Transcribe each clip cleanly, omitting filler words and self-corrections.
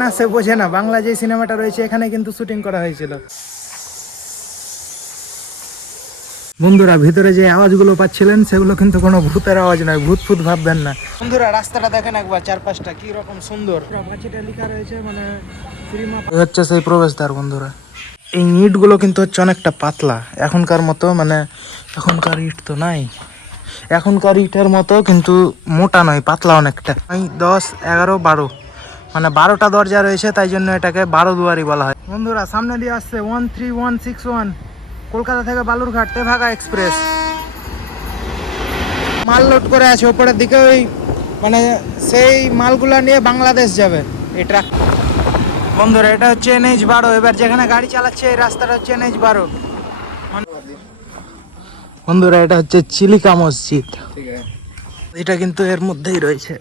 না সে বোঝে না, বাংলা যে সিনেমাটা রয়েছে এখানে কিন্তু শুটিং করা হয়েছিল। বন্ধুরা ভিতরে যে আওয়াজগুলো পাচ্ছিলেন সেগুলো কিন্তু কোনো ভূতের আওয়াজ নয়, ভূত ফুত ভাববেন না। বন্ধুরা রাস্তাটা দেখেন একবার, চারপাশটা কি রকম সুন্দর। মাছিটা লেখা রয়েছে মানে হচ্ছে সেই প্রবেশদ্বার। বন্ধুরা এই ইট গুলো কিন্তু হচ্ছে অনেকটা পাতলা, এখনকার মতো মানে এখনকার ইট তো নাই, এখনকার ইটের মতো কিন্তু মোটা নয়, পাতলা অনেকটা। 10, 11, 12 মানে 12টা দরজা রয়েছে, তাই জন্য এটাকে 12 দুয়ারি বলা হয়। বন্ধুরা সামনে দিয়ে আসছে 13161 কলকাতা থেকে বালুরঘাট তেভাগা এক্সপ্রেস। মাল লোড করে আছে ওপরের দিকে, ওই মানে সেই মালগুলা নিয়ে বাংলাদেশ যাবে এই ট্রাক। বন্ধুরা এটা হচ্ছে NH-12, এবার যেখানে গাড়ি চালাচ্ছে এই রাস্তাটা হচ্ছে NH-12। বন্ধুরা এটা হচ্ছে চিলিকা মসজিদ, এটা কিন্তু এর মধ্যেই রয়েছে,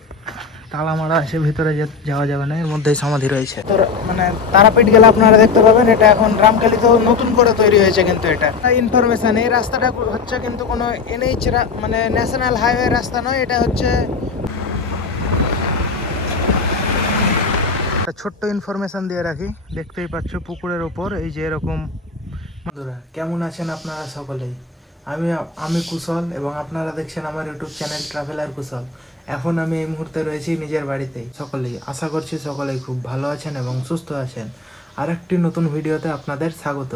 তালা মারা আছে, ভিতরে যাওয়া যাবে না, এর মধ্যেই সমাধি রয়েছে। তো মানে তারাপীঠ গেলে আপনারা দেখতে পাবেন এটা এখন রামকালিতেও নতুন করে তৈরি হয়েছে। কিন্তু এটা ইনফরমেশন, এই রাস্তাটা হচ্ছে কিন্তু কোনো NH মানে ন্যাশনাল হাইওয়ে রাস্তা নয়, এটা হচ্ছে একটা ছোট্ট ইনফরমেশন দিয়ে রাখি। দেখতেই পাচ্ছ পুকুরের ওপর এই যে এরকম। বন্ধুরা কেমন আছেন আপনারা সকলেই? আমি কুশল এবং আপনারা দেখছেন আমার ইউটিউব চ্যানেল ট্রাভেলার কুশল। এখন আমি এই মুহূর্তে রয়েছি নিজের বাড়িতেই। সকলেই আশা করছি সকলেই খুব ভালো আছেন এবং সুস্থ আছেন। আরেকটি নতুন ভিডিওতে আপনাদের স্বাগত।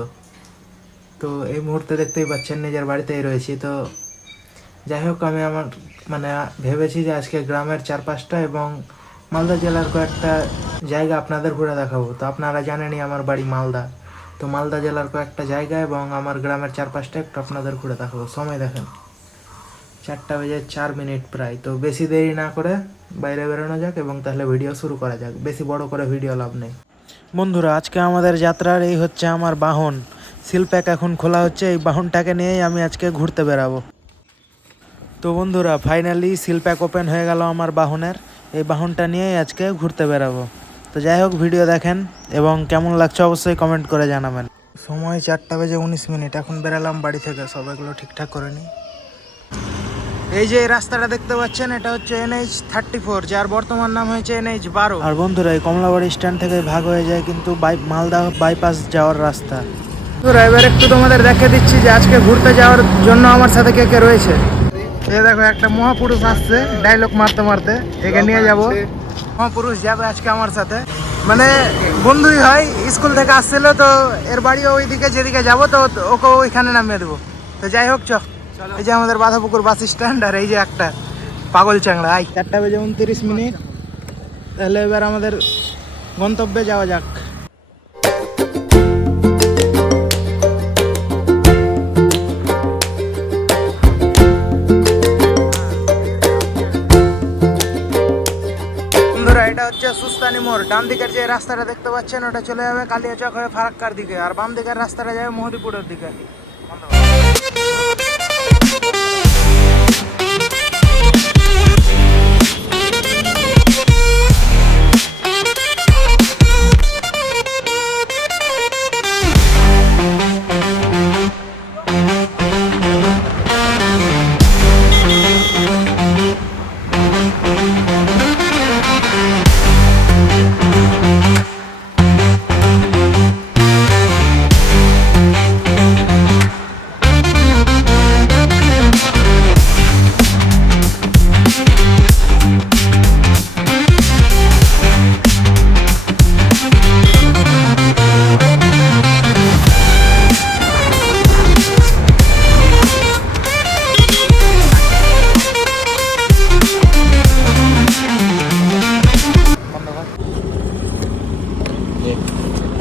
তো এই মুহূর্তে দেখতেই পাচ্ছেন নিজের বাড়িতেই রয়েছি। তো যাই হোক, আমি আমার মানে ভেবেছি যে আজকে গ্রামের চারপাশটা এবং মালদা জেলার কয়েকটা জায়গা আপনাদের ঘুরে দেখাবো। তো আপনারা জানেনই আমার বাড়ি মালদা, তো মালদা জেলার কয়েকটা জায়গা এবং আমার গ্রামের চারপাশটা একটু আপনাদের ঘুরে দেখাবো। সময় দেখেন 4:04 প্রায়। তো বেশি দেরি না করে বাইরে বেরোনো যাক এবং তাহলে ভিডিও শুরু করা যাক। বেশি বড় করে ভিডিও লাভ নেই। বন্ধুরা আজকে আমাদের যাত্রার এই হচ্ছে আমার বাহন। সিলপ্যাক এখন খোলা হচ্ছে, এই বাহনটাকে নিয়েই আমি আজকে ঘুরতে বেরাবো। তো বন্ধুরা ফাইনালি সিলপ্যাক ওপেন হয়ে গেল আমার বাহনের, এই বাহনটা নিয়েই আজকে ঘুরতে বেরাবো। তো যাই হোক ভিডিও দেখেন এবং কেমন লাগছে অবশ্যই কমেন্ট করে জানাবেন। সময় 4:19, এখন বেরালাম বাড়ি থেকে, সব এগুলো ঠিকঠাক করে নিই। এই যে রাস্তাটা দেখতে পাচ্ছেন এটা হচ্ছে NH-34, যার বর্তমান নাম হয়েছে NH-12। আর বন্ধুরা এই কমলাবাড়ি স্ট্যান্ড থেকে ভাগ হয়ে যায় কিন্তু মালদা বাইপাস যাওয়ার রাস্তা। বন্ধুরা এবার একটু তোমাদের দেখে দিচ্ছি যে আজকে ঘুরতে যাওয়ার জন্য আমার সাথে কে কে রয়েছে। এই দেখো একটা মহাপুরুষ আসছে ডায়লগ মারতে মারতে, একে নিয়ে যাব। মহাপুরুষ যাবে আজকে আমার সাথে, মানে বন্ধুই হয়, স্কুল থেকে আসছিল তো এর বাড়িও ওইদিকে, যেদিকে যাবো তো ওকে ওইখানে নামিয়ে দেবো। তো যাই হোক এই যে আমাদের বাঁধাপুকুর বাস স্ট্যান্ড, আর এই যে একটা পাগল চ্যাংড়া। 4:29, তাহলে এবার আমাদের গন্তব্যে যাওয়া যাক। এটা হচ্ছে সুস্তানি মোড়। ডান দিকের যে রাস্তাটা দেখতে পাচ্ছেন ওটা চলে যাবে কালিয়াচক হয়ে ফারাক্কার দিকে, আর বাম দিকের রাস্তাটা যাবে মোহদিপুরের দিকে।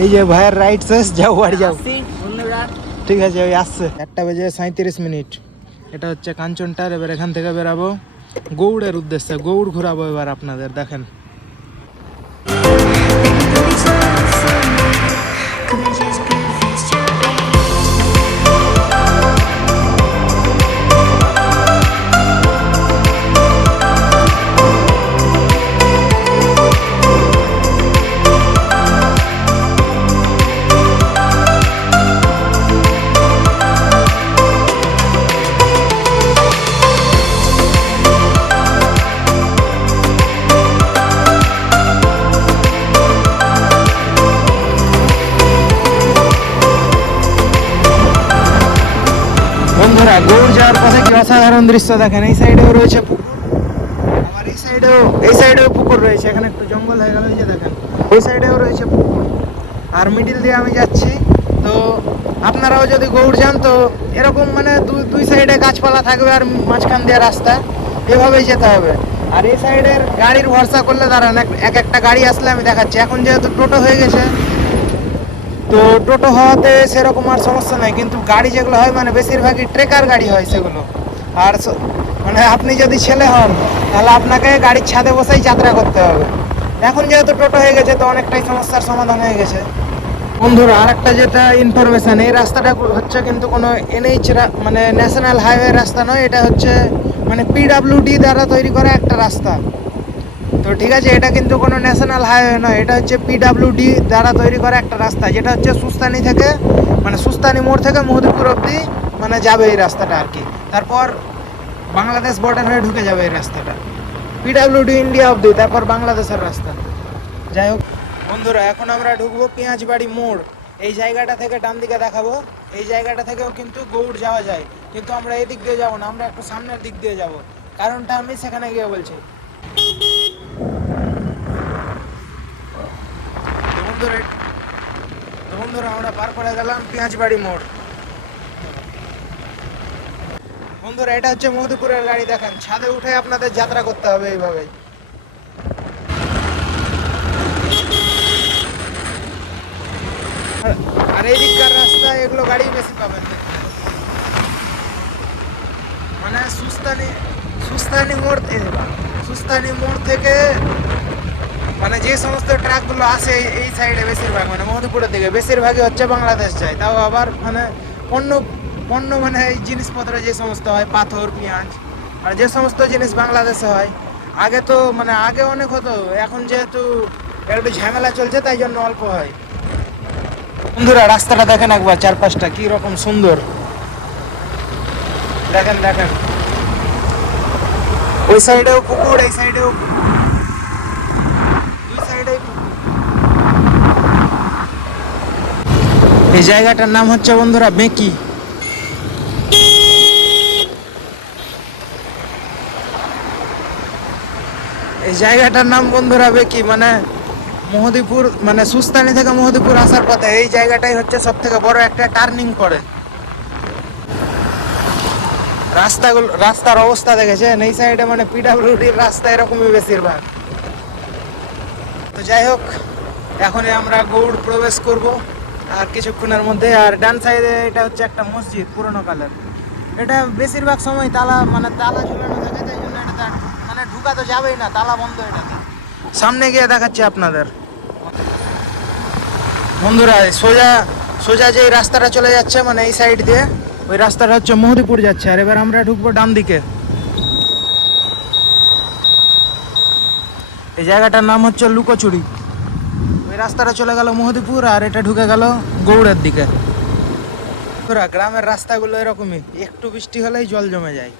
এই যে ভাইয়ের রাইট শেষ, যাও বাড়ি যাও। ঠিক আছে ওই আসছে। 4:37, এটা হচ্ছে কাঞ্চনটার। এবার এখান থেকে বেরাবো গৌড়ের উদ্দেশ্যে, গৌড় ঘোরাবো এবার আপনাদের, দেখেন। বন্ধুরা গৌড় যাওয়ার পথে কি অসাধারণ দৃশ্য দেখেন, এই সাইডেও রয়েছে পুকুর, আবার এই সাইডেও পুকুর রয়েছে, এখানে একটু জঙ্গল হয়ে গেল, এই যে দেখেন ওই সাইডেও রয়েছে পুকুর, আর মিডিল দিয়ে আমি যাচ্ছি। তো আপনারাও যদি গৌড় যান তো এরকম মানে দুই সাইডে গাছপালা থাকবে আর মাঝখান দিয়ে রাস্তা, এভাবেই যেতে হবে। আর এই সাইডের গাড়ির ভরসা করলে দাঁড়ান, এক একটা গাড়ি আসলে আমি দেখাচ্ছি। এখন যেহেতু টোটো হয়ে গেছে তো টোটো হওয়াতে সেরকম আর সমস্যা নাই, কিন্তু গাড়ি যেগুলো হয় মানে বেশিরভাগই ট্রেকার গাড়ি হয় সেগুলো। আর মানে আপনি যদি ছেলে হন তাহলে আপনাকে গাড়ির ছাদে বসেই যাত্রা করতে হবে। এখন যেহেতু টোটো হয়ে গেছে তো অনেকটাই সমস্যার সমাধান হয়ে গেছে। বন্ধুরা আর একটা যেটা ইনফরমেশন, এই রাস্তাটা হচ্ছে কিন্তু কোনো এনএইচ মানে ন্যাশনাল হাইওয়ে রাস্তা নয়, এটা হচ্ছে মানে পিডাব্লিউডি দ্বারা তৈরি করা একটা রাস্তা। তো ঠিক আছে, এটা কিন্তু কোনো ন্যাশনাল হাইওয়ে নয়, এটা হচ্ছে পিডাব্লিউডি দ্বারা তৈরি করা একটা রাস্তা, যেটা হচ্ছে সুস্তানি থেকে মানে সুস্তানি মোড় থেকে মহদিপুর অবধি মানে যাবে এই রাস্তাটা আর কি। তারপর বাংলাদেশ বর্ডার হয়ে ঢুকে যাবে এই রাস্তাটা, পিডাব্লিউডি ইন্ডিয়া অবধি, তারপর বাংলাদেশের রাস্তা। যাই হোক বন্ধুরা, এখন আমরা ঢুকবো পেঁয়াজবাড়ি মোড়। এই জায়গাটা থেকে ডান দিকে দেখাবো, এই জায়গাটা থেকেও কিন্তু গৌড় যাওয়া যায়, কিন্তু আমরা এই দিক দিয়ে যাবো না, আমরা একটু সামনের দিক দিয়ে যাব, কারণটা আমি সেখানে গিয়ে বলছি। বন্ধুরা আমরা পার করে গেলাম পেঁয়াজবাড়ি মোড়। বন্ধুরা এটা হচ্ছে মধুপুরের গাড়ি, দেখেন ছাদে উঠে আপনাদের যাত্রা করতে হবে এইভাবেই। আর এই দিককার রাস্তায় এগুলো গাড়ি বেশি পাবেন, মানে সুস্তানি মোড় থেকে মানে যে সমস্ত ট্রাকগুলো আসে এই সাইডে বেশিরভাগ মানে মধুপুরের দিকে বেশিরভাগই হচ্ছে বাংলাদেশ যায়, তাও আবার মানে পণ্য পণ্য মানে এই জিনিসপত্র যে সমস্ত হয় পাথর পেঁয়াজ আর যে সমস্ত জিনিস বাংলাদেশে হয়। আগে তো মানে আগে অনেক হতো, এখন যেহেতু একটু ঝামেলা চলছে তাই জন্য অল্প হয়। বন্ধুরা রাস্তাটা দেখেন একবার, চারপাশটা কি রকম সুন্দর, দেখেন দেখেন ওই সাইডেও পুকুর, এই সাইডেও দুই সাইডেই পুকুর। এই জায়গাটার নাম হচ্ছে বন্ধুরা বেঁকি। এই জায়গাটার নাম বন্ধুরা বেঁকি, মানে মহদিপুর মানে সুস্তানি থেকে মহদিপুর আসার পথে এই জায়গাটাই হচ্ছে সব থেকে বড় একটা টার্নিং করে। রাস্তার অবস্থা দেখেছেন, এই সাইডে মানে পিডাব্লিউডির রাস্তা এরকমই বেশিরভাগ। তো যাই হোক এখনই আমরা গৌড় প্রবেশ করব আর কিছুক্ষণের মধ্যে। আর ডান সাইডে এটা হচ্ছে একটা মসজিদ পুরনো কালের, এটা বেশিরভাগ সময় তালা ঝুলানো থাকে, তাই জন্য এটা মানে ঢুকা তো যাবেই না, তালা বন্ধ এটাতে। সামনে গিয়ে দেখাচ্ছি আপনাদের। বন্ধুরা সোজা যে রাস্তাটা চলে যাচ্ছে মানে এই সাইড দিয়ে, ওই রাস্তাটা হচ্ছে মহদিপুর যাচ্ছে। আর এবার আমরা ঢুকবো ডান দিকে। এই জায়গাটার নাম হচ্ছে লুকোচুরি। ওই রাস্তাটা চলে গেল মহদিপুর আর এটা ঢুকে গেল গৌড়ের দিকে। গ্রামের রাস্তাগুলো এরকমই, একটু বৃষ্টি হলেই জল জমে যায়।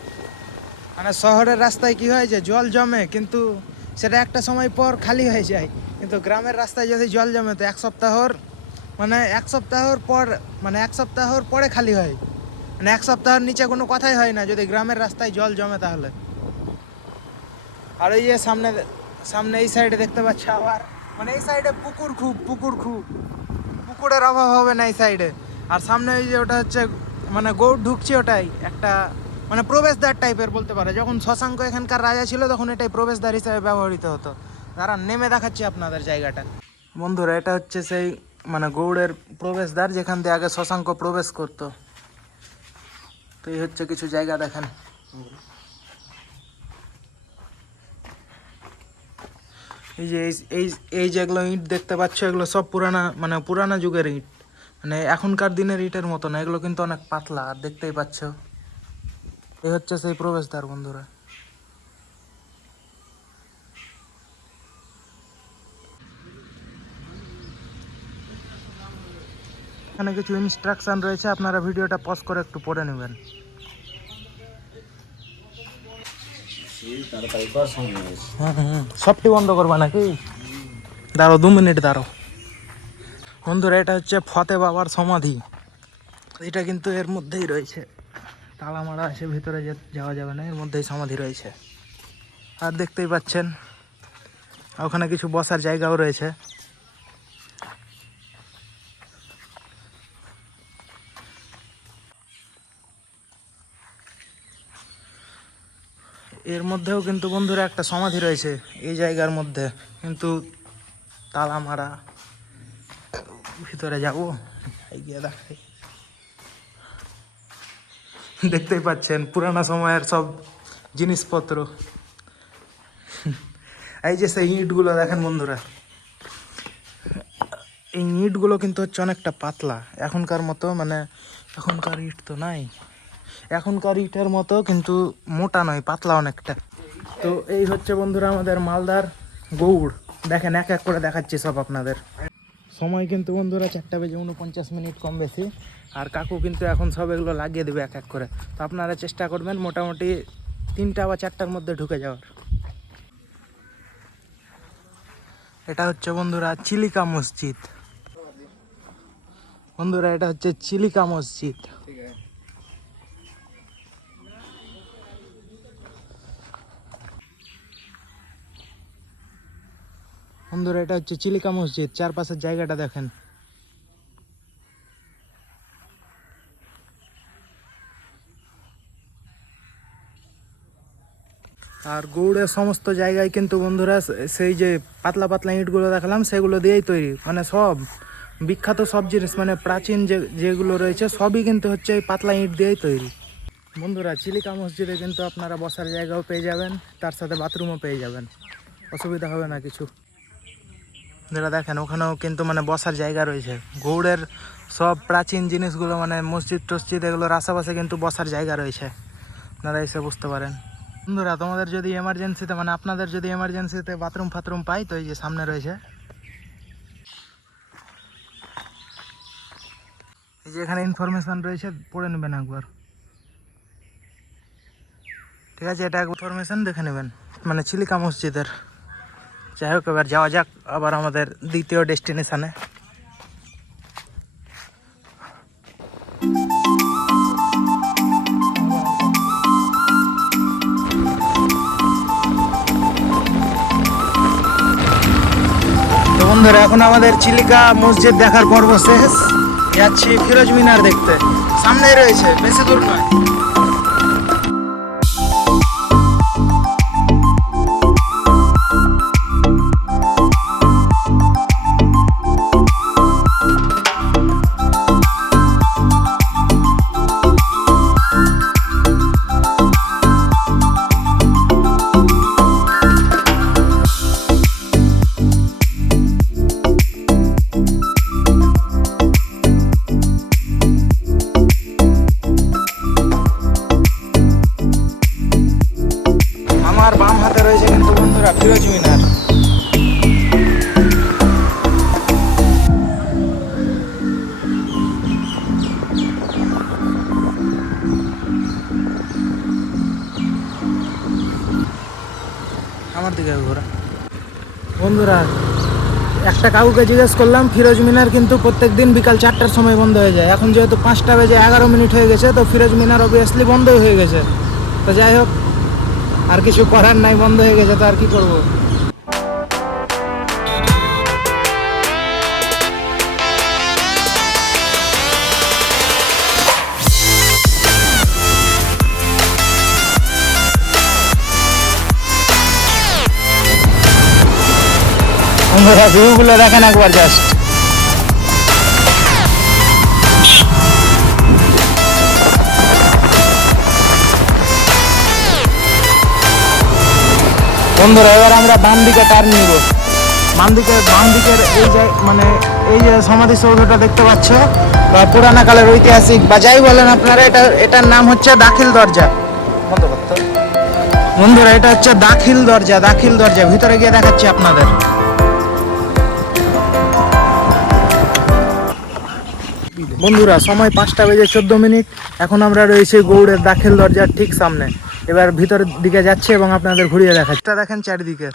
মানে শহরের রাস্তায় কি হয় যে জল জমে কিন্তু সেটা একটা সময় পর খালি হয়ে যায়, কিন্তু গ্রামের রাস্তায় যদি জল জমে তো এক সপ্তাহর পরে খালি হয়, মানে এক সপ্তাহের নিচে কোনো কথাই হয় না যদি গ্রামের রাস্তায় জল জমে তাহলে। আর ওই যে সামনে এই সাইডে দেখতে পাচ্ছি আবার মানে এই সাইডে পুকুরের অভাব হবে না এই সাইডে। আর সামনে ওই যে ওটা হচ্ছে মানে গৌড় ঢুকছি, ওটাই একটা মানে প্রবেশদ্বার টাইপের বলতে পারে। যখন শশাঙ্ক এখানকার রাজা ছিল তখন এটাই প্রবেশদ্বার হিসেবে ব্যবহৃত হতো। তারা নেমে দেখাচ্ছি আপনাদের জায়গাটা। বন্ধুরা এটা হচ্ছে সেই মানে গৌড়ের প্রবেশদ্বার যেখান দিয়ে আগে শশাঙ্ক প্রবেশ করতো। তো এই হচ্ছে কিছু জায়গা দেখেন। এই যে এই যেগুলো ইট দেখতে পাচ্ছ এগুলো সব পুরানা যুগের ইট, মানে এখনকার দিনের ইটের মতো না, এগুলো কিন্তু অনেক পাতলা। আর দেখতেই পাচ্ছ এই হচ্ছে সেই প্রবেশদ্বার বন্ধুরা। এখানে কিছু ইনস্ট্রাকশন রয়েছে, আপনারা ভিডিওটা পজ করে একটু পড়ে নেবেন। সবটি বন্ধ করবা নাকি? দাঁড়ো 2 মিনিট দাঁড়ো। বন্ধুরা এটা হচ্ছে ফতে বাবার সমাধি, এটা কিন্তু এর মধ্যেই রয়েছে। তালা মারা আছে, ভিতরে যাওয়া যাবে না, এর মধ্যেই সমাধি রয়েছে। আর দেখতেই পাচ্ছেন ওখানে কিছু বসার জায়গাও রয়েছে। এর মধ্যেও কিন্তু বন্ধুরা একটা সমাধি রয়েছে এই জায়গার মধ্যে, কিন্তু তালা মারা। ভিতরে যাবো, গিয়ে দেখাই। দেখতেই পাচ্ছেন পুরানো সময়ের সব জিনিসপত্র। এই যে সেই ইঁটগুলো দেখেন বন্ধুরা, এই ইঁটগুলো কিন্তু হচ্ছে অনেকটা পাতলা, এখনকার মতো মানে এখনকার ইঁট তো নাই, এখনকার ইটের মতো কিন্তু মোটা নয়, পাতলা অনেকটা। তো এই হচ্ছে বন্ধুরা আমাদের মালদার গৌড়। দেখেন এক এক করে দেখাচ্ছি সব আপনাদের। সময় কিন্তু বন্ধুরা 4:49 কম বেশি, আর কাকু কিন্তু এখন সব এগুলো লাগিয়ে দেবে এক এক করে। তো আপনারা চেষ্টা করবেন মোটামুটি 3টা বা 4টার মধ্যে ঢুকে যাওয়ার। এটা হচ্ছে বন্ধুরা চিলিকা মসজিদ। বন্ধুরা এটা হচ্ছে চিলিকা মসজিদ। বন্ধুরা এটা হচ্ছে চিলিকা মসজিদ, চারপাশের জায়গাটা দেখেন। আর গৌড়ের সমস্ত জায়গায় কিন্তু বন্ধুরা সেই যে পাতলা পাতলা ইঁটগুলো দেখালাম সেগুলো দিয়েই তৈরি, মানে সব বিখ্যাত সব জিনিস, মানে প্রাচীন যেগুলো রয়েছে সবই কিন্তু হচ্ছে এই পাতলা ইঁট দিয়েই তৈরি। বন্ধুরা চিলিকা মসজিদে কিন্তু আপনারা বসার জায়গাও পেয়ে যাবেন, তার সাথে বাথরুমও পেয়ে যাবেন, অসুবিধা হবে না কিছু। যেটা দেখেন ওখানেও কিন্তু মানে বসার জায়গা রয়েছে। গৌড়ের সব প্রাচীন জিনিসগুলো মানে মসজিদ টসজিদ এগুলোর আশেপাশে কিন্তু বসার জায়গা রয়েছে, আপনারা এসে বুঝতে পারেন। বন্ধুরা তোমাদের যদি এমার্জেন্সিতে মানে আপনাদের যদি এমার্জেন্সিতে বাথরুম ফাথরুম পাই, তো এই যে সামনে রয়েছে, এই যে এখানে ইনফরমেশন রয়েছে, পড়ে নেবেন একবার, ঠিক আছে? এটা ইনফরমেশন দেখে নেবেন, মানে চিলিকা মসজিদের। যাই হোক, এবার যাওয়া যাক আবার আমাদের দ্বিতীয় ডেস্টিনেশনে। তো বন্ধুরা এখন আমাদের চিলিকা মসজিদ দেখার পর্ব শেষ, যাচ্ছি ফিরোজ মিনার দেখতে, সামনেই রয়েছে, বেশি দূর নয়। আমার বাম হাতে রয়েছে কিন্তু বন্ধুরা ফিরোজ মিনার। আমার দিকে ঘোরা। বন্ধুরা একটা কাকুকে জিজ্ঞেস করলাম, ফিরোজ মিনার কিন্তু প্রত্যেকদিন বিকাল 4টার সময় বন্ধ হয়ে যায়। এখন যেহেতু 5:11 হয়ে গেছে, তো ফিরোজ মিনার অবভিয়াসলি বন্ধই হয়ে গেছে। তো যাই হোক, আর কিছু করার নাই, বন্ধ হয়ে গেছে তো আর কি করবো। বন্ধুরা ভিউগুলো দেখেন একবার জাস্ট। বন্ধুরা এবার আমরা বাম দিকে টার্ন নিব। বাম দিকের এই যে মানে এই যে সমাধিসৌধটা দেখতে পাচ্ছ, পুরানা কালের ঐতিহাসিক বা যাই বলেন আপনারা, এটার নাম হচ্ছে দাখিল দরজা। বন্ধুরা এটা হচ্ছে দাখিল দরজা, ভিতরে গিয়ে দেখাচ্ছি আপনাদের। বন্ধুরা সময় 5:14, এখন আমরা রয়েছি গৌড়ের দাখিল দরজার ঠিক সামনে। এবার ভিতরের দিকে যাচ্ছে এবং আপনাদের ঘুরিয়ে দেখাচ্ছি। দেখেন চারিদিকের।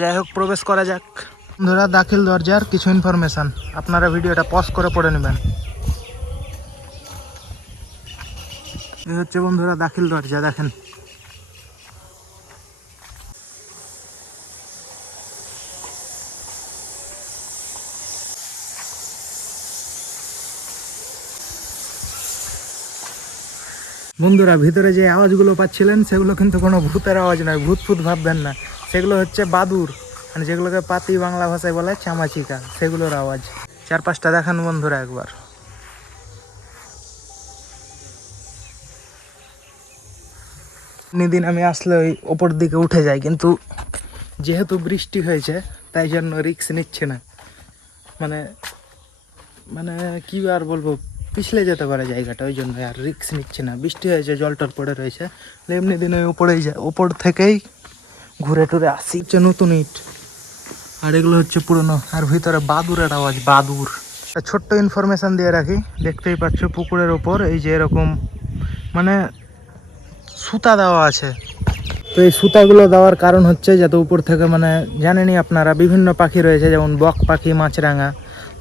যাই হোক, প্রবেশ করা যাক। বন্ধুরা দাখিল দরজার কিছু ইনফরমেশন, আপনারা ভিডিওটা পজ করে পড়ে নেবেন। এই হচ্ছে বন্ধুরা দাখিল দরজা, দেখেন। বন্ধুরা ভিতরে যে আওয়াজগুলো পাচ্ছিলেন সেগুলো কিন্তু কোনো ভূতের আওয়াজ নয়, ভূত ফুত ভাববেন না, সেগুলো হচ্ছে বাদুর, মানে যেগুলোকে পাতি বাংলা ভাষায় বলে চামাচিকা, সেগুলোর আওয়াজ। চারপাশটা দেখান বন্ধুরা একবার। দিন আমি আসলে ওই ওপর দিকে উঠে যাই, কিন্তু যেহেতু বৃষ্টি হয়েছে তাই জন্য রিস্ক নিচ্ছে না, মানে মানে কি আর বলবো, পিছলে যেতে পারে জায়গাটা, ওই জন্য আর রিস্ক নিচ্ছে না। বৃষ্টি হয়েছে, জল টল পড়ে রয়েছে, এমনি দিনে উপরেই যায়, ওপর থেকেই ঘুরে টুরে আসি। হচ্ছে নতুন ইট, আর এগুলো হচ্ছে পুরনো। আর ভিতরে বাদুরের আওয়াজ, বাদুর। ছোট্ট ইনফরমেশান দিয়ে রাখি, দেখতেই পাচ্ছ পুকুরের ওপর এই যে এরকম মানে সুতা দেওয়া আছে। তো এই সুতাগুলো দেওয়ার কারণ হচ্ছে যাতে উপর থেকে, মানে জানেনই আপনারা, বিভিন্ন পাখি রয়েছে যেমন বক পাখি, মাছরাঙা,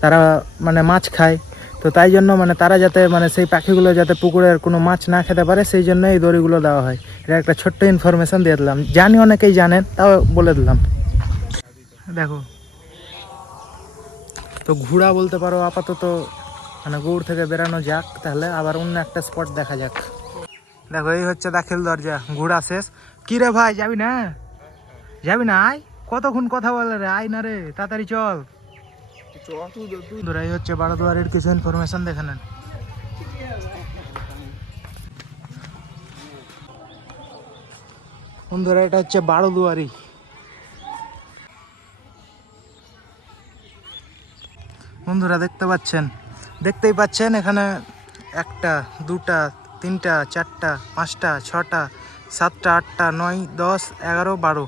তারা মানে মাছ খায়। তো তাই জন্য মানে তারা যাতে, মানে সেই পাখিগুলো যাতে পুকুরের কোনো মাছ না খেতে পারে, সেই জন্য এই দড়িগুলো দেওয়া হয়। এটা একটা ছোট্ট ইনফরমেশান দিয়ে দিলাম, জানি অনেকেই জানেন, তাও বলে দিলাম। দেখো, তো ঘোড়া বলতে পারো আপাতত, মানে গৌড় থেকে বেরানো যাক, তাহলে আবার অন্য একটা স্পট দেখা যাক। দেখো এই হচ্ছে দাখিল দরজা, ঘোড়া শেষ। কি রে ভাই, যাবি না? যাবি না? আয়, কতক্ষণ কথা বলে রে, আয় না রে, তাড়াতাড়ি চল। এই হচ্ছে বারোদুয়ারির কিছু ইনফরমেশন দেখে নেন। বন্ধুরা এটা হচ্ছে বারোদুয়ারি। বন্ধুরা দেখতেই পাচ্ছেন এখানে 1টা 2টা 3টা 4টা 5টা 6টা 7টা 8টা 9 10 11 12,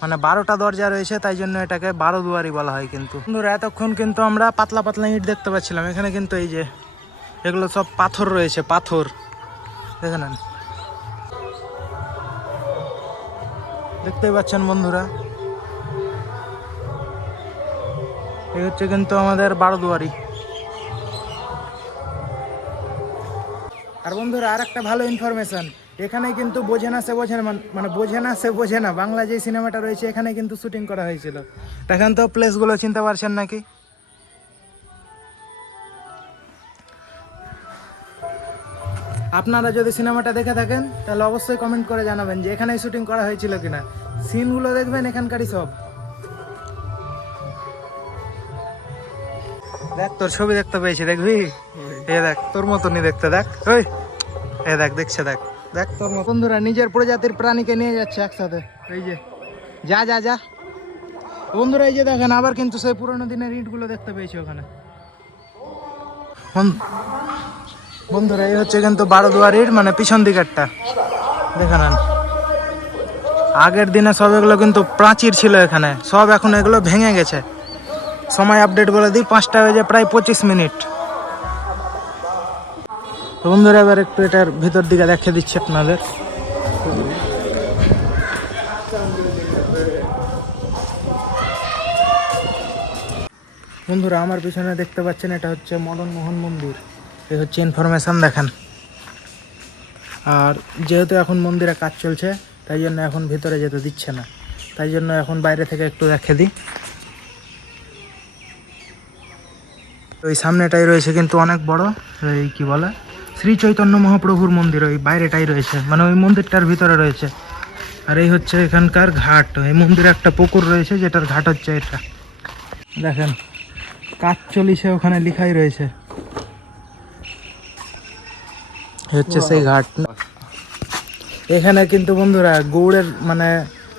মানে 12টা দরজা রয়েছে, তাই জন্য এটাকে বারোদুয়ারি বলা হয়। কিন্তু বন্ধুরা এতক্ষণ কিন্তু আমরা পাতলা পাতলা ইট দেখতে পাচ্ছিলাম, এখানে কিন্তু এই যে এগুলো সব পাথর রয়েছে, পাথর দেখে নেন, দেখতেই পাচ্ছেন বন্ধুরা। এই হচ্ছে কিন্তু আমাদের বারোদুয়ারি। আর বন্ধুরা আর একটা ভালো ইনফরমেশন, এখানে কিন্তু বোঝে না সে বোঝে না বাংলা যে সিনেমাটা রয়েছে, এখানে কিন্তু শুটিং করা হয়েছিল। দেখেন তো প্লেসগুলো চিনতে পারছেন নাকি? আপনারা যদি সিনেমাটা দেখে থাকেন তাহলে অবশ্যই কমেন্ট করে জানাবেন যে এখানেই শুটিং করা হয়েছিল কিনা। সিনগুলো দেখবেন এখানকারই সব। দেখ তোর ছবি দেখতে পেয়েছি, দেখবি? এ দেখ তোর মতনই দেখতে, দেখ ওই এ দেখ, দেখছে, দেখ দেখ তোর মতো। বন্ধুরা নিজের প্রজাতির প্রাণীকে নিয়ে যাচ্ছে একসাথে, এই যে যা যা যা। বন্ধুরা এই যে দেখেন, আবার কিন্তু সেই পুরোনো দিনের ইটগুলো দেখতে পেয়েছি ওখানে। বন্ধুরা এই হচ্ছে কিন্তু বারোদুয়ারির মানে পিছন দিকেরটা, দেখে নেন। আগের দিনে সব এগুলো কিন্তু প্রাচীর ছিল এখানে, সব এখন এগুলো ভেঙে গেছে। সময় আপডেট বলে দিই, 5টা বেজে প্রায় 25 মিনিট। তো বন্ধুরা এবার একটু এটার ভিতর দিকে দেখিয়ে দিচ্ছি আপনাদের। বন্ধুরা আমার পিছনে দেখতে পাচ্ছেন, এটা হচ্ছে মদন মোহন মন্দির। এই হচ্ছে ইনফরমেশান, দেখেন। আর যেহেতু এখন মন্দিরে কাজ চলছে, তাই জন্য এখন ভিতরে যেতে দিচ্ছে না, তাই জন্য এখন বাইরে থেকে একটু দেখে দিই। ওই সামনেটাই রয়েছে কিন্তু অনেক বড়, এই কি বলে, শ্রী চৈতন্য মহাপ্রভুর মন্দির, ওই বাইরেটাই রয়েছে, মানে ওই মন্দিরটার ভিতরে রয়েছে। আর এই হচ্ছে এখানকার ঘাট, এই মন্দিরে একটা পুকুর রয়েছে যেটার ঘাট হচ্ছে এটা, দেখেন কাজ চলিছে, ওখানে লেখাই রয়েছে। হচ্ছে সেই ঘাট। এখানে কিন্তু বন্ধুরা গৌড়ের মানে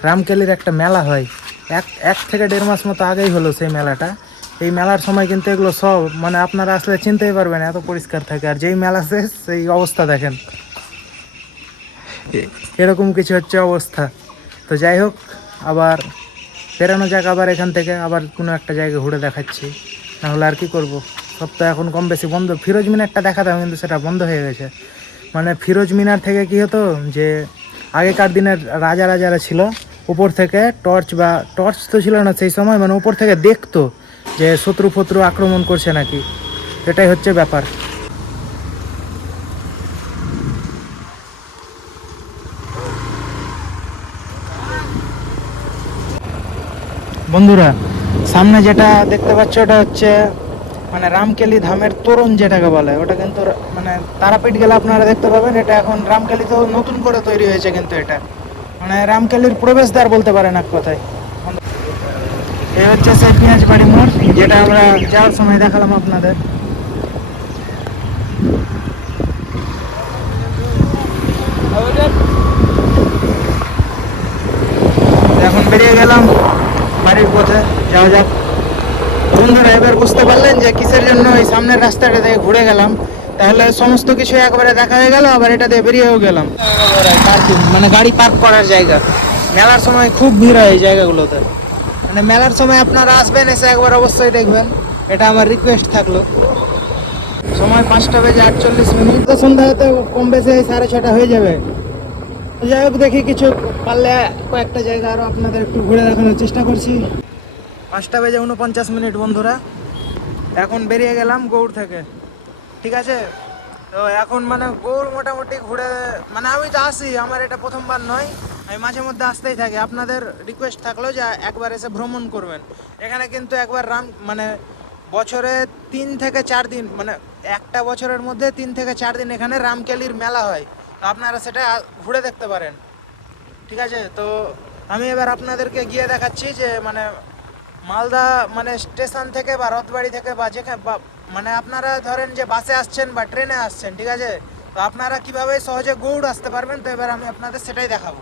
রামকেলির একটা মেলা হয়, এক থেকে 1.5 মাস মতো আগেই হলো সেই মেলাটা। এই মেলার সময় কিন্তু এগুলো সব, মানে আপনারা আসলে চিনতেই পারবেন, এত পরিষ্কার থাকে। আর যেই মেলা শেষ সেই অবস্থা দেখেন, এরকম কিছু হচ্ছে অবস্থা। তো যাই হোক, আবার বেরানো যাক, আবার এখান থেকে আবার কোনো একটা জায়গায় ঘুরে দেখাচ্ছি, নাহলে আর কি করব। সব তো এখন কম বেশি বন্ধ। ফিরোজ মিনারটা দেখাতাম কিন্তু সেটা বন্ধ হয়ে গেছে। মানে ফিরোজ মিনার থেকে কি হতো, যে আগেকার দিনের রাজারা যারা ছিল উপর থেকে টর্চ তো ছিল না সেই সময়, মানে উপর থেকে দেখতো যে শত্রু আক্রমণ করছে নাকি, এটাই হচ্ছে ব্যাপার। বন্ধুরা সামনে যেটা দেখতে পাচ্ছ ওটা হচ্ছে মানে রামকেলি ধামের তোরণ যেটাকে বলে, ওটা কিন্তু মানে তারাপীঠ গেলে আপনারা দেখতে পাবেন। এটা এখন রামকেলি তো নতুন করে তৈরি হয়েছে, কিন্তু এটা মানে রামকেলির প্রবেশদ্বার বলতে পারেন এক কথায়। এই হচ্ছে সেই পেঁয়াজ বাড়ি মোড় যেটা আমরা যাওয়ার সময় দেখালাম আপনাদের। এখন বেরিয়ে গেলাম বাড়ির পথে, যাওয়া যাক। বন্ধুরা এবার বুঝতে পারলেন যে কিসের জন্য এই সামনের রাস্তাটা দিয়ে ঘুরে গেলাম, তাহলে সমস্ত কিছু একবারে দেখা হয়ে গেল, আবার এটা দিয়ে বেরিয়েও গেলাম। পার্কিং মানে গাড়ি পার্ক করার জায়গা, মেলার সময় খুব ভিড় হয় এই জায়গাগুলোতে। মানে মেলার সময় আপনারা আসবেন, এসে একবার অবশ্যই দেখবেন, এটা আমার রিকোয়েস্ট থাকলো। সময় 5:48 তো সন্ধ্যা হতে কম বেশি 6:30 হয়ে যাবে। যাই হোক দেখি কিছু পারলে কয়েকটা জায়গা আরও আপনাদের একটু ঘুরে দেখানোর চেষ্টা করছি। 5:49 বন্ধুরা, এখন বেরিয়ে গেলাম গৌড় থেকে, ঠিক আছে। তো এখন মানে গৌড় মোটামুটি ঘুরে, মানে আমি তো আসি, আমার এটা প্রথমবার নয়, আমি মাঝে মধ্যে আসতেই থাকি। আপনাদের রিকোয়েস্ট থাকলো যে একবার এসে ভ্রমণ করবেন। এখানে কিন্তু একবার মানে বছরে 3 থেকে 4 দিন, মানে একটা বছরের মধ্যে 3 থেকে 4 দিন এখানে রামকেলির মেলা হয়। তো আপনারা সেটা ঘুরে দেখতে পারেন, ঠিক আছে। তো আমি এবার আপনাদেরকে গিয়ে দেখাচ্ছি যে মানে মালদা মানে স্টেশন থেকে বা রথবাড়ি থেকে বা যেখানে মানে আপনারা ধরেন যে বাসে আসছেন বা ট্রেনে আসছেন, ঠিক আছে, তো আপনারা কিভাবে সহজে গৌড় আসতে পারবেন, তো এবার আমি আপনাদের সেটাই দেখাবো।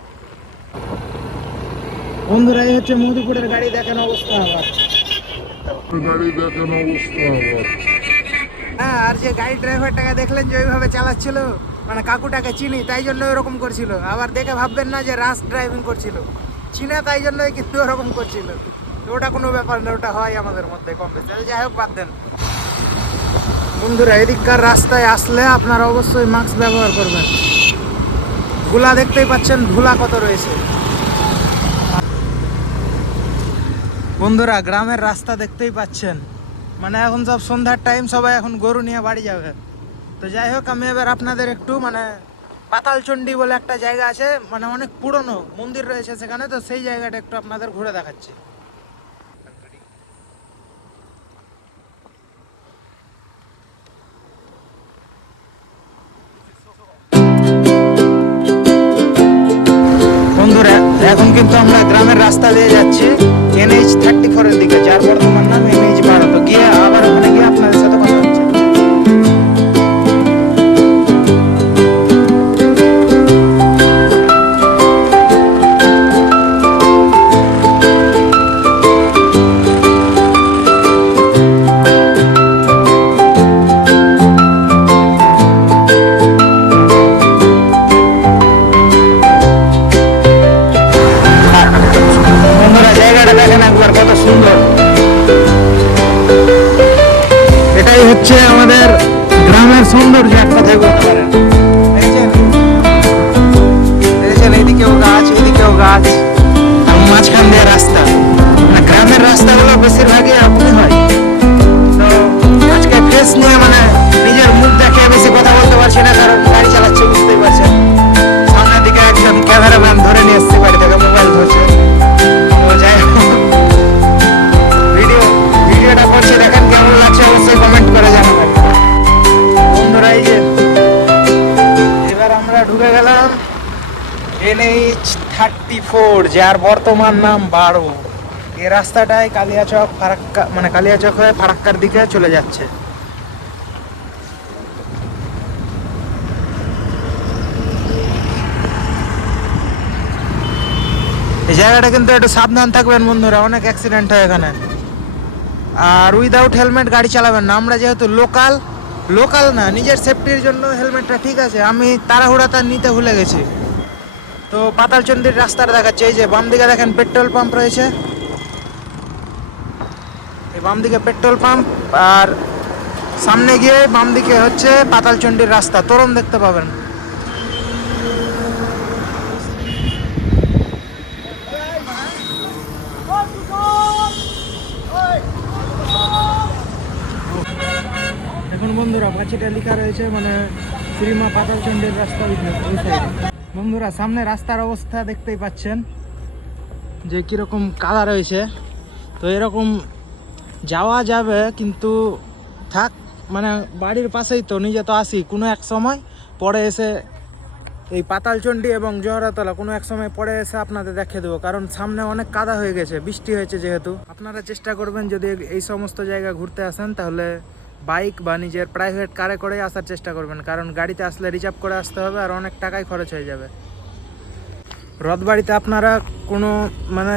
বন্ধুরা এই হচ্ছে মধুপুরের গাড়ি, দেখেন অবস্থা আবার। হ্যাঁ, আর যে গাড়ি ড্রাইভারটাকে দেখলেন যে ওইভাবে চালাচ্ছিল, মানে কাকুটাকে চিনি তাই জন্য ওরকম করছিল। আবার দেখে ভাববেন না যে রাশ ড্রাইভিং করছিল, চিনে তাই জন্যই কিন্তু ওরকম করছিল। তো ওটা কোনো ব্যাপার না, ওটা হয় আমাদের মধ্যে কম বেশি। যাই হোক, বাদ দেন। বন্ধুরা এদিককার রাস্তায় আসলে আপনারা অবশ্যই মাস্ক ব্যবহার করবেন। ধুলা দেখতেই পাচ্ছেন, ধুলা কত রয়েছে। বন্ধুরা গ্রামের রাস্তা দেখতেই পাচ্ছেন, মানে এখন সব সন্ধ্যার টাইম, সবাই এখন গরু নিয়ে বাড়ি যাবে। তো যাই হোক, আমি এবার আপনাদের একটু মানে পাতালচণ্ডী বলে একটা জায়গা আছে, মানে অনেক পুরনো মন্দির রয়েছে সেখানে, তো সেই জায়গাটা একটু আপনাদের ঘুরে দেখাচ্ছি। বন্ধুরা এখন কিন্তু আমরা গ্রামের রাস্তা দিয়ে যাচ্ছি NH-34 দিকে, যার বর্তমান নাম NH-12। তো গিয়ে আবার ওখানে গিয়ে আপনাদের সাথে কথা হচ্ছে। বন্ধুরা জায়গাটা দেখেন একবার কত সুন্দর। এটাই হচ্ছে আমাদের গ্রামের সৌন্দর্য এক কথায় বলতে পারেন। দেখেছেন এইদিকেও গাছ, এদিকেও গাছ, এবং মাঝখান দিয়ে রাস্তা। মানে গ্রামের রাস্তাগুলো বেশিরভাগই এরকমই হয়। তো আজকে ফেস নিয়ে মানে নিজের মুখ দেখে বেশি কথা বলতে পারছি না, কারণ গাড়ি চালাচ্ছে, বুঝতেই পারছেন। সামনের দিকে একজন ক্যামেরাম্যান ধরে নিয়ে এসছে, বাড়ি থেকে মোবাইল ধরছে। তো যাই হোক, ভিডিওটা করছি, দেখেন কেমন লাগছে অবশ্যই কমেন্ট করে জানাবেন। বন্ধুরা এই যে এবার আমরা ঢুকে গেলাম NH-34, যার বর্তমান নাম 12। এই রাস্তাটায় কালিয়াচক ফারাক্কা, মানে কালিয়াচক হয়ে ফারাক্কার দিকে চলে যাচ্ছে। এই জায়গাটা কিন্তু একটু সাবধান থাকবেন বন্ধুরা, অনেক অ্যাক্সিডেন্ট হয় এখানে। আর উইদাউট হেলমেট গাড়ি চালাবেন না। আমরা যেহেতু লোকাল না, নিজের সেফটির জন্য হেলমেটটা ঠিক আছে, আমি তাড়াহুড়াটা নিতে ভুলে গেছি। তো পাতালচণ্ডীর রাস্তাটা দেখাচ্ছে, এই যে বাম দিকে দেখেন পেট্রোল পাম্প রয়েছে, এই বাম দিকে পেট্রোল পাম্প, আর সামনে গিয়ে বাম দিকে হচ্ছে পাতালচণ্ডীর রাস্তা, তোরণ দেখতে পাবেন। পাঁচিটা লেখা রয়েছে, মানে শ্রীমা পাতালচন্ডীর রাস্তা ওই সাইডে। বন্ধুরা সামনে রাস্তার অবস্থা দেখতেই পাচ্ছেন যে কীরকম কাদা রয়েছে। তো এরকম যাওয়া যাবে, কিন্তু থাক মানে বাড়ির পাশেই তো, নিজে তো আসি, কোনো এক সময় পরে এসে এই পাতালচন্ডী এবং জহরাতলা কোনো এক সময় পরে এসে আপনাদের দেখিয়ে দেবো, কারণ সামনে অনেক কাদা হয়ে গেছে, বৃষ্টি হয়েছে যেহেতু। আপনারা চেষ্টা করবেন যদি এই সমস্ত জায়গা ঘুরতে আসেন তাহলে বাইক বা নিজের প্রাইভেট কারে করে আসার চেষ্টা করবেন, কারণ গাড়িতে আসলে রিজার্ভ করে আসতে হবে আর অনেক টাকাই খরচ হয়ে যাবে। রথবাড়িতে আপনারা কোনো মানে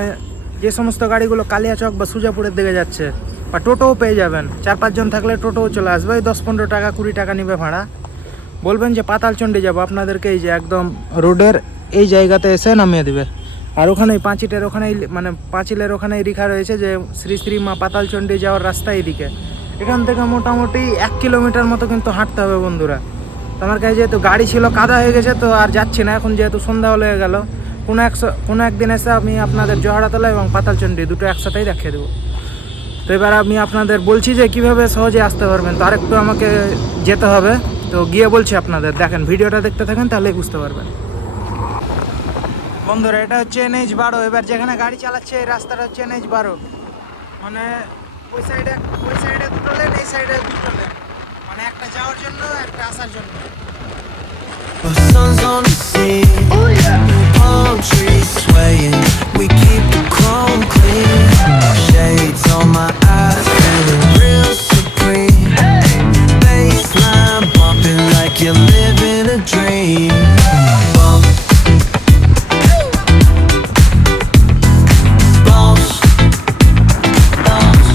যে সমস্ত গাড়িগুলো কালিয়াচক বা সুজাপুরের দিকে যাচ্ছে বা টোটোও পেয়ে যাবেন, 4-5 জন থাকলে টোটোও চলে আসবে, ওই 10-15 টাকা 20 টাকা নিবে ভাড়া। বলবেন যে পাতালচন্ডী যাবো, আপনাদেরকে এই যে একদম রোডের এই জায়গাতে এসে নামিয়ে দিবে। আর ওখানেই পাঁচিটের ওখানেই মানে পাঁচিলের ওখানেই লেখা রয়েছে যে শ্রী শ্রী মা পাতালচন্ডী যাওয়ার রাস্তা এইদিকে। এখান থেকে মোটামুটি 1 কিলোমিটার মতো কিন্তু হাঁটতে হবে বন্ধুরা। তো আমার কাছে যেহেতু গাড়ি ছিল কাদা হয়ে গেছে তো আর যাচ্ছি না, এখন যেহেতু সন্ধ্যা হয়ে গেল, কোনো একদিন এসে আমি আপনাদের জহরাতলা এবং পাতালচন্ডী দুটো একসাথেই দেখিয়ে দেবো। তো এবার আমি আপনাদের বলছি যে কিভাবে সহজে আসতে পারবেন। তো আরেকটু আমাকে যেতে হবে, তো গিয়ে বলছি আপনাদের, দেখেন ভিডিওটা দেখতে থাকেন তাহলেই বুঝতে পারবেন। বন্ধুরা এটা হচ্ছে NH-12, এবার যেখানে গাড়ি চালাচ্ছে এই রাস্তাটা হচ্ছে NH-12, মানে ওই সাইডে দুটো লেন, এই সাইডে দুটো লেন, মানে একটা যাওয়ার জন্য একটা আসার জন্য। Sun's on the scene. Oh yeah. Palm trees swaying. We keep the chrome clean. Shades on my eyes, feeling real supreme. Baseline bumping like you're living a dream. Bump. Bounce. Bounce.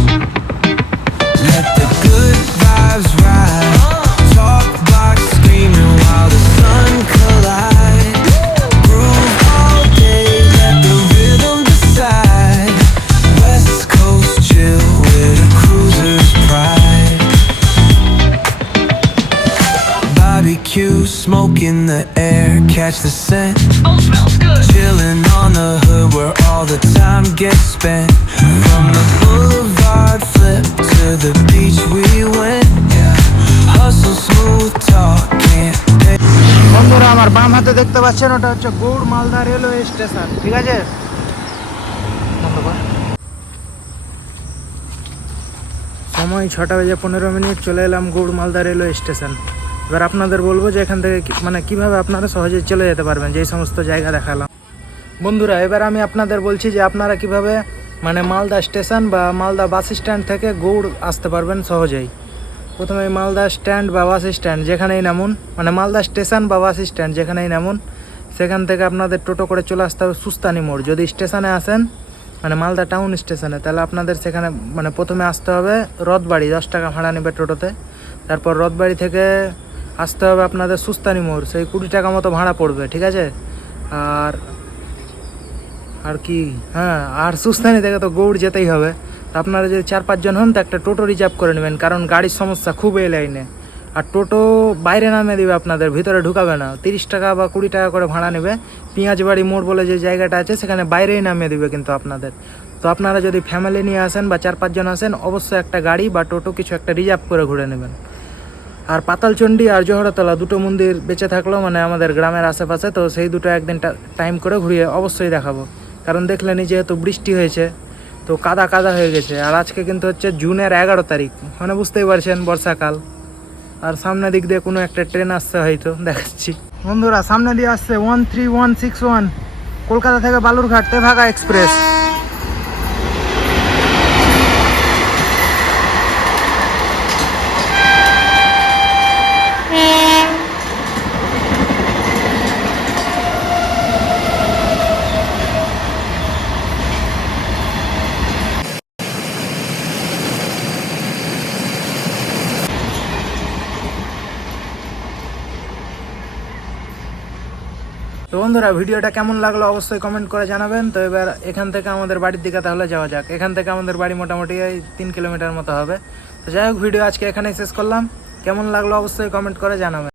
Let the good vibes ride. Talk box screaming while the sun collide. Groove all day, let the rhythm decide. West Coast chill with a cruiser's pride. Barbecue, smoke in the air, catch the scent. Oh, smells good. Chilling on the hood where all the time gets spent. From the boulevard flip to the beach we went. Hustle, smooth talk, can't pay. বন্ধুরা আমার বাম হাতে দেখতে পাচ্ছেন ওটা হচ্ছে Gaur Malda railway station, ঠিক আছে। সময় 6:15 চলে এলাম গৌড় মালদা রেলওয়ে স্টেশন। এবার আপনাদের বলবো যে এখান থেকে মানে কিভাবে আপনারা সহজে চলে যেতে পারবেন, যে সমস্ত জায়গা দেখালাম। বন্ধুরা এবার আমি আপনাদের বলছি যে আপনারা কিভাবে মানে মালদা স্টেশন বা মালদা বাস স্ট্যান্ড থেকে গৌড় আসতে পারবেন সহজেই। প্রথমে মালদা স্ট্যান্ড বা বাস স্ট্যান্ড যেখানেই নামুন, মানে মালদা স্টেশন বা বাস স্ট্যান্ড যেখানেই নামুন, সেখান থেকে আপনাদের টোটো করে চলে আসতে হবে সুস্তানি মোড়। যদি স্টেশনে আসেন মানে মালদা টাউন স্টেশনে, তাহলে আপনাদের সেখানে মানে প্রথমে আসতে হবে রথবাড়ি, 10 টাকা ভাড়া নেবে টোটোতে। তারপর রথবাড়ি থেকে আসতে হবে আপনাদের সুস্তানি মোড়, সেই 20 টাকা মতো ভাড়া পড়বে, ঠিক আছে। আর কি হ্যাঁ, আর সুস্তানি থেকে তো গৌড় যেতেই হবে। তো আপনারা যদি 4-5 জন হন তো একটা টোটো রিজার্ভ করে নেবেন, কারণ গাড়ির সমস্যা খুব এই লাইনে। আর টোটো বাইরে নামিয়ে দেবে, আপনাদের ভিতরে ঢুকাবে না। 30 টাকা বা 20 টাকা করে ভাড়া নেবে। পেঁয়াজবাড়ি মোড় বলে যে জায়গাটা আছে সেখানে বাইরেই নামিয়ে দেবে কিন্তু আপনাদের। তো আপনারা যদি ফ্যামিলি নিয়ে আসেন বা 4-5 জন আসেন, অবশ্যই একটা গাড়ি বা টোটো কিছু একটা রিজার্ভ করে ঘুরে নেবেন। আর পাতালচন্ডী আর জহরাতলা দুটো মন্দির বেঁচে থাকলো মানে আমাদের গ্রামের আশেপাশে, তো সেই দুটো একদিন টাইম করে ঘুরিয়ে অবশ্যই দেখাবো। কারণ দেখলেনি যেহেতু বৃষ্টি হয়েছে তো কাদা কাদা হয়ে গেছে। আর আজকে কিন্তু হচ্ছে জুনের 11 তারিখ, মানে বুঝতেই পারছেন বর্ষাকাল। আর সামনে দিক দিয়ে কোনো একটা ট্রেন আসছে হয়তো, দেখাচ্ছি বন্ধুরা। সামনে দিয়ে আসছে 13161 কলকাতা থেকে বালুরঘাট তেভাগা এক্সপ্রেস। তো বন্ধুরা ভিডিওটা কেমন লাগলো অবশ্যই কমেন্ট করে জানাবেন। তো এবার এখান থেকে আমাদের বাড়ির দিকে তাহলে যাওয়া যাক। এখান থেকে আমাদের বাড়ি মোটামুটি 3 কিলোমিটার মতো হবে। তো যাই হোক, ভিডিও আজকে এখানেই শেষ করলাম। কেমন লাগলো অবশ্যই কমেন্ট করে জানাবেন।